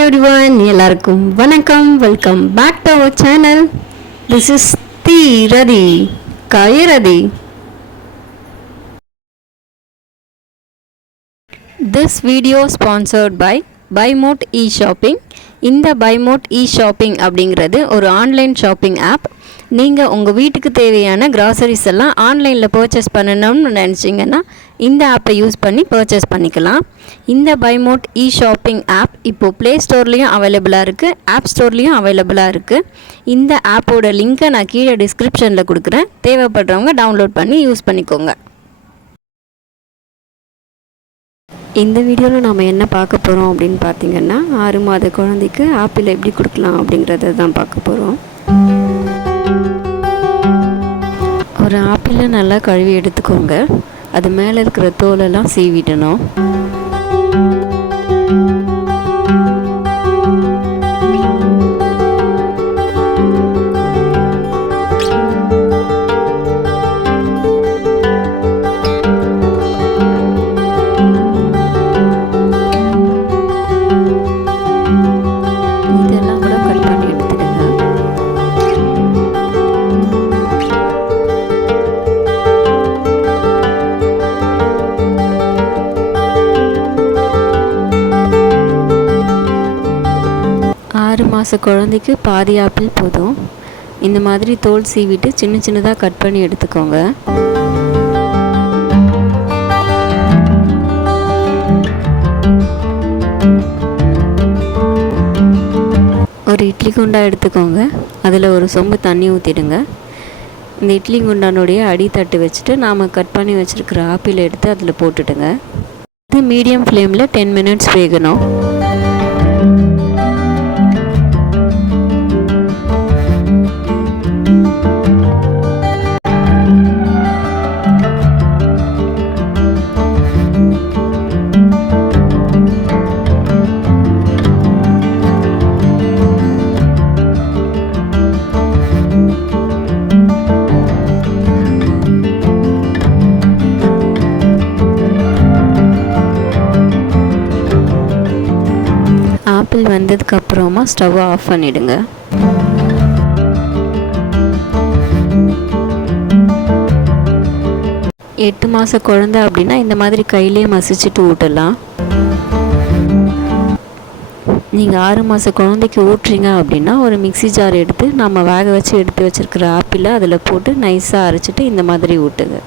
everyone, எல்லாருக்கும் வணக்கம். Welcome back to our channel. This is Radi Kairadi. This video sponsored by BuyMote e-shopping. இந்த BuyMote e-shopping அப்படிங்கிறது ஒரு online shopping app. நீங்கள் உங்கள் வீட்டுக்கு தேவையான கிராசரிஸ் எல்லாம் ஆன்லைனில் பர்ச்சேஸ் பண்ணணும்னு நினச்சிங்கன்னா இந்த ஆப்பை யூஸ் பண்ணி பர்ச்சேஸ் பண்ணிக்கலாம். இந்த BuyMote e-shopping ஆப் இப்போது ப்ளே ஸ்டோர்லேயும் அவைலபிளாக இருக்குது, ஆப் ஸ்டோர்லேயும் அவைலபிளாக இருக்குது. இந்த ஆப்போட லிங்க்கை நான் கீழே டிஸ்கிரிப்ஷனில் கொடுக்குறேன். தேவைப்படுறவங்க டவுன்லோட் பண்ணி யூஸ் பண்ணிக்கோங்க. இந்த வீடியோவில் நாம் என்ன பார்க்க போகிறோம் அப்படின்னு பார்த்தீங்கன்னா 6 மாத குழந்தைக்கு ஆப்பிள் எப்படி கொடுக்கலாம் அப்படிங்கிறத தான் பார்க்க போகிறோம். ஒரு ஆப்பிளை நல்லா கழுவி எடுத்துக்கோங்க. அது மேலே இருக்கிற தோலெல்லாம் சீவிடணும். இதெல்லாம் கூட கட் பண்ணி எடுத்துடுங்க. 6 மாத குழந்தைக்கு பாதி ஆப்பிள் போதும். இந்த மாதிரி தோல் சீவிட்டு சின்ன சின்னதாக கட் பண்ணி எடுத்துக்கோங்க. ஒரு இட்லி குண்டா எடுத்துக்கோங்க. அதில் ஒரு சொம்பு தண்ணி ஊற்றிடுங்க. இந்த இட்லி குண்டானுடைய அடித்தட்டு வச்சுட்டு நாம் கட் பண்ணி வச்சுருக்கிற ஆப்பிளை எடுத்து அதில் போட்டுடுங்க. இது மீடியம் ஃப்ளேமில் 10 மினிட்ஸ் வேகணும். ஆப்பிள் வந்ததுக்கப்புறமா ஸ்டவ்வை ஆஃப் பண்ணிவிடுங்க. எட்டு மாத குழந்தை அப்படின்னா இந்த மாதிரி கையிலே மசிச்சுட்டு ஊட்டலாம். நீங்கள் 6 மாத குழந்தைக்கு ஊட்டுறீங்க அப்படின்னா ஒரு மிக்ஸி ஜார் எடுத்து நம்ம வேக வச்சு எடுத்து வச்சுருக்கிற ஆப்பிளை அதில் போட்டு நைஸாக அரைச்சிட்டு இந்த மாதிரி ஊட்டுங்க.